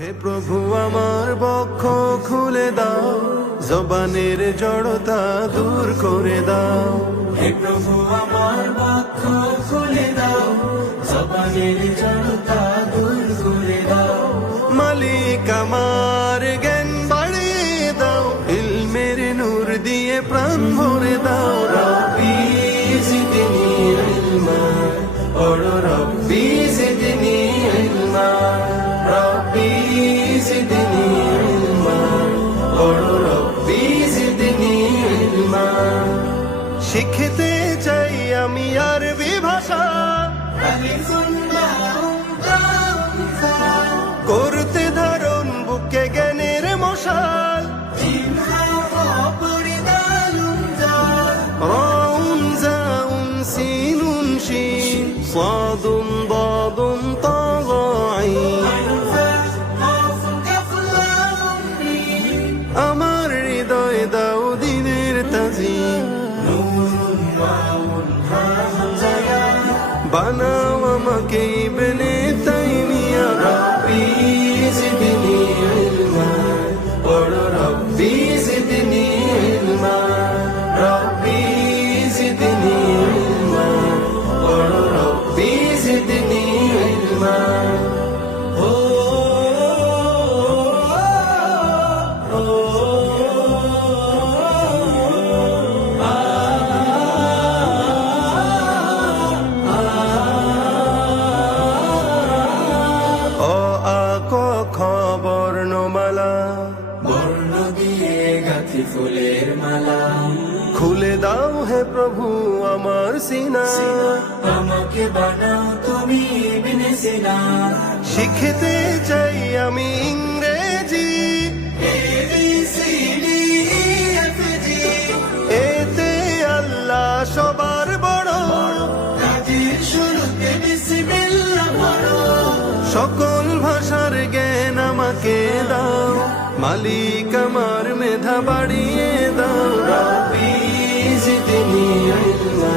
হে প্রভু আমার বক্ষ খুলে দাও, জবানের জড়তা দূর করে দাও। হে প্রভু আমার বক্ষ খুলে দাও, জবানের জড়তা দূর করে দাও। মালিক আমার জ্ঞান বাড়িয়ে দাও, ইলমের নূর দিয়ে প্রাণ ভরে দাও। রব্বি জিদনি ইলমা, পড়ো রব্বি জিদনি ইলমা, রব্বি জিদনি ইলমা, পড়ো রব্বি জিদনি ইলমা। শিখতে চাই আমি আরবি ভাষা, আলিফুন বাউন তাউন ফা, করতে ধারণ বুকে জ্ঞানের মশাল। জিম হা ওয়া পড়ি দালুন জাল, রাউন জাউন সিনুন শিন, সাদুন দাদুন তা আইন। আইনুন ফা কাফুন কাফ লাম মিম। আমার হৃদয় দাও দিনের তাজিম, নুন ওয়াউন হা হামজা ইয়া, বানাও আমাকে ইবনে তাইমিয়া। রব্বি জিদনি ইলমা, পড়ো রব্বি জিদনি ইলমা, রব্বি জিদনি ইলমা, পড়ো রব্বি জিদনি ইলমা। ও অ আ ক খ বর্ণমালা, বর্ণ দিয়ে গাঁথি ফুলের মালা। খুলে দাও হে প্রভু আমার সিনা। আমাকে বানাও তুমি ইবনে সিনা। শিখতে চাই আমি ইংরেজি, ABCD EFG, এতে আল্লাহ সবার বড়। কাজের শুরুতে বিসমিল্লাহ পড়ো। সকল ভাষার জ্ঞান আমাকে দাও, মালিক আমার মেধা বাড়িয়ে দাও। রব্বি জিদনি ইলমা,